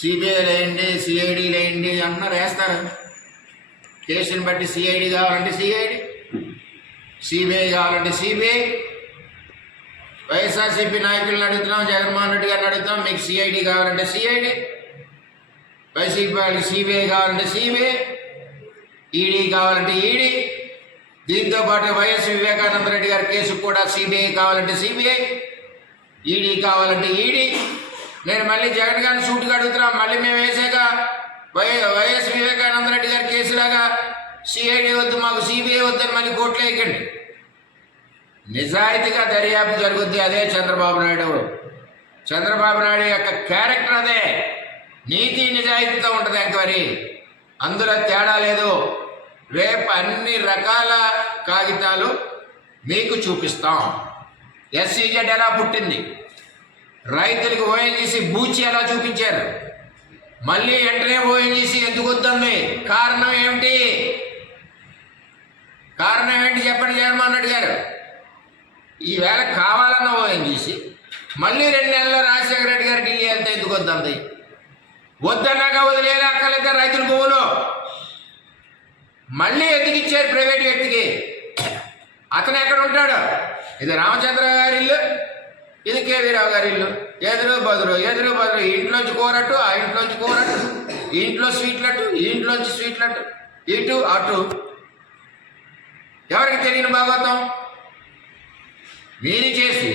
CBI లేండి CID లేండి అన్నారు వేస్తారు కేసుని బట్టి సిఐడి కావాలంటే సిఐడి సిబిఐ కావాలంటే సిబిఐ. వైఎస్ఆర్సీపీ నాయకులను అడుగుతున్నాం జగన్మోహన్ రెడ్డి గారిని అడుగుతున్నాం మీకు సిఐడి కావాలంటే సిఐడి. వైసీపీ వాళ్ళకి సిబిఐ కావాలంటే సిబిఐ. ఈడీ కావాలంటే ఈడీ. దీంతో పాటు వైఎస్ వివేకానంద రెడ్డి గారి కేసు కూడా సిబిఐ కావాలంటే సిబిఐ. ఈడీ కావాలంటే ఈడీ. నేను మళ్ళీ జగన్ గారిని సూటుగా అడుగుతున్నా. మళ్ళీ మేము వేసాక వై వైఎస్ వివేకానంద రెడ్డి గారి కేసులాగా సిఐడి వద్దు మాకు సిబిఐ వద్దని మళ్ళీ కోర్టులో ఎక్కండి. నిజాయితీగా దర్యాప్తు జరుగుద్ది అదే చంద్రబాబు నాయుడు. చంద్రబాబు నాయుడు యొక్క క్యారెక్టర్ అదే. నీతి నిజాయితీతో ఉంటుంది ఎంక్వైరీ. అందులో తేడా లేదు. రేపు అన్ని రకాల కాగితాలు మీకు చూపిస్తాం. ఎస్సీజెడ్ ఎలా పుట్టింది? రైతులకు ఓఎన్జీసీ బూచి ఎలా చూపించారు? మళ్ళీ వెంటనే ఓఎన్జీసీ ఎందుకు వద్దంది? కారణం ఏమిటి? కారణం ఏంటి చెప్పండి జగన్మోహన్ రెడ్డి గారు. ఈవేళ కావాలన్న ఓఎన్జీసీ మళ్ళీ రెండు నెలల్లో రాజశేఖర రెడ్డి గారు ఢిల్లీ వెళ్తే ఎందుకు వద్దంది? వద్దన్నాక వదిలేలా అక్కర్లేదు రైతుల భూములు? మళ్ళీ ఎందుకు ఇచ్చారు ప్రైవేట్ వ్యక్తికి? అతను ఎక్కడ ఉంటాడు? ఇది రామచంద్ర గారి ఇల్లు. ఇది కేవీ రావు గారి ఇల్లు. ఎదురు బదురు ఎదురు బదురు ఇంట్లోంచి కూరట్టు ఆ ఇంట్లోంచి కూరట్టు. ఇంట్లో స్వీట్లట్టు ఇంట్లోంచి స్వీట్లట్టు. ఇటు అటు. ఎవరికి తెలియని భాగవతం మీరు చేసి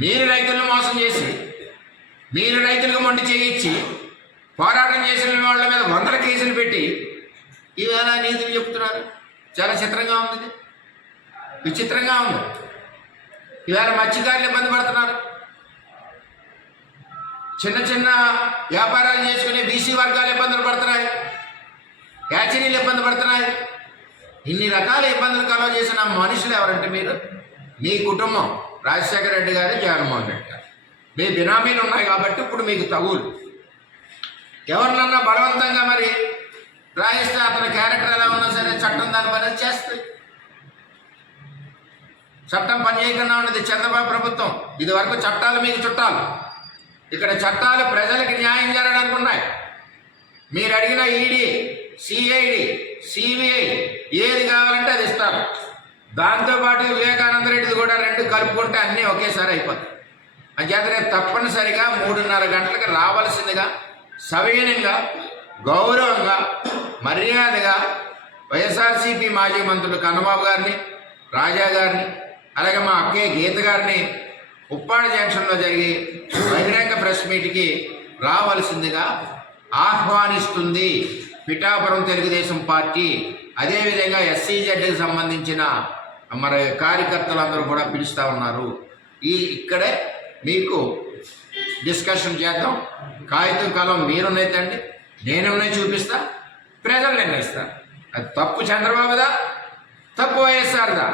మీరు రైతులను మోసం చేసి మీరు రైతులకు మొండి చేయించి పోరాటం చేసిన వాళ్ళ మీద వందల కేసులు పెట్టి ఈవేళ నీతులు చెప్తున్నారు. చాలా చిత్రంగా ఉంది విచిత్రంగా ఉంది. ఇవాళ మత్స్యకారులు ఇబ్బంది పడుతున్నారు. చిన్న చిన్న వ్యాపారాలు చేసుకునే బీసీ వర్గాలు ఇబ్బందులు పడుతున్నాయి. యాచరీలు ఇబ్బంది పడుతున్నాయి. ఇన్ని రకాల ఇబ్బందులు కలవ చేసిన మనుషులు ఎవరంటే మీరు? మీ కుటుంబం. రాజశేఖర రెడ్డి గారు జగన్మోహన్ రెడ్డి గారు. మీ బినామీలు ఉన్నాయి కాబట్టి ఇప్పుడు మీకు తగులు. ఎవరినన్నా బలవంతంగా మరి రాయిస్తే అతని క్యారెక్టర్ ఎలా ఉన్నా సరే చట్టం దాని పని చేస్తే చట్టం పని చేయకుండా ఉన్నది చంద్రబాబు ప్రభుత్వం. ఇది వరకు చట్టాలు మీకు చుట్టాలు. ఇక్కడ చట్టాలు ప్రజలకు న్యాయం జరగడానికి ఉన్నాయి. మీరు అడిగిన ఈడీ సిఐడి సిబిఐ ఏది కావాలంటే అది ఇస్తారు. దాంతోపాటు వివేకానంద రెడ్డిది కూడా రెండు కలుపుకుంటే అన్నీ ఒకేసారి అయిపోతాయి. అంచేత రేపు తప్పనిసరిగా మూడున్నర గంటలకు రావాల్సిందిగా సవీనంగా గౌరవంగా మర్యాదగా వైఎస్ఆర్సీపీ మాజీ మంత్రులు కన్నబాబు గారిని రాజా గారిని అలాగే మా అక్కయ్య గీత గారిని ఉప్పాడ జంక్షన్లో జరిగి బహిరంగ ప్రెస్ మీట్కి రావాల్సిందిగా ఆహ్వానిస్తుంది. పిఠాపురం తెలుగుదేశం పార్టీ అదేవిధంగా ఎస్సీజెడ్కి సంబంధించిన మరి కార్యకర్తలందరూ కూడా పిలుస్తూ ఉన్నారు. ఈ ఇక్కడే మీకు డిస్కషన్ చేద్దాం. కాగితం కాలం మీరున్నైతండి నేనున్నాయి చూపిస్తా. ప్రజలు నిర్ణయిస్తా అది తప్పు చంద్రబాబుదా? తప్పు వైఎస్ఆర్దా?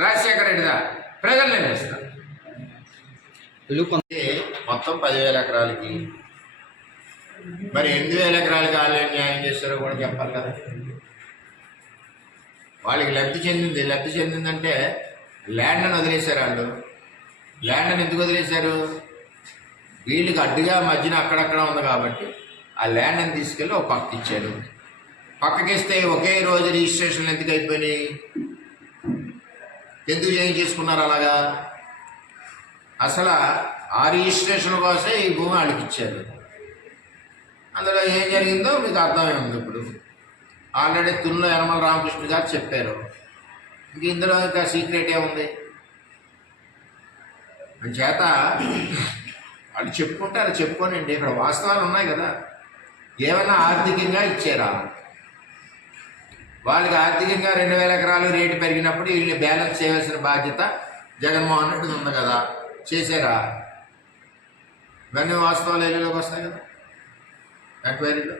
రాజశేఖర రెడ్డిదా ప్రజలు అంటే మొత్తం పదివేల ఎకరాలకి. మరి ఎనిమిది వేల ఎకరాలకి వాళ్ళు ఏం న్యాయం చేస్తారో కూడా చెప్పాలి కదా. వాళ్ళకి లబ్ధి చెందింది. లబ్ధి చెందిందంటే ల్యాండ్ అని వదిలేశారు వాళ్ళు. ల్యాండ్ అని ఎందుకు వదిలేశారు? వీళ్ళకి అడ్డుగా మధ్యన అక్కడక్కడ ఉంది కాబట్టి ఆ ల్యాండ్ అని తీసుకెళ్ళి ఒక పక్క ఇచ్చారు. పక్కకిస్తే ఒకే రోజు రిజిస్ట్రేషన్లు ఎందుకు అయిపోయినాయి? ఎందుకు చేసుకున్నారు అలాగా? అసలు ఆ రిజిస్ట్రేషన్ కోసమే ఈ భూమి వాళ్ళకి ఇచ్చారు. అందులో ఏం జరిగిందో మీకు అర్థమై ఉంది ఇప్పుడు. ఆల్రెడీ తుల్లో యనమల రామకృష్ణ గారు చెప్పారు. ఇంక ఇందులో ఇంకా సీక్రెట్ ఏముంది చేత వాళ్ళు చెప్పుకుంటారు చెప్పుకోనండి ఇక్కడ వాస్తవాలు ఉన్నాయి కదా. ఏమైనా ఆర్థికంగా ఇచ్చారా? వాళ్ళకి ఆర్థికంగా రెండు వేల ఎకరాలు రేటు పెరిగినప్పుడు వీళ్ళని బ్యాలెన్స్ చేయవలసిన బాధ్యత జగన్మోహన్ రెడ్డి ఉంది కదా. చేశారా? ఇవన్నీ వాస్తవాలు ఎల్లులోకి వస్తాయి కదా. ఎంక్వైరీలో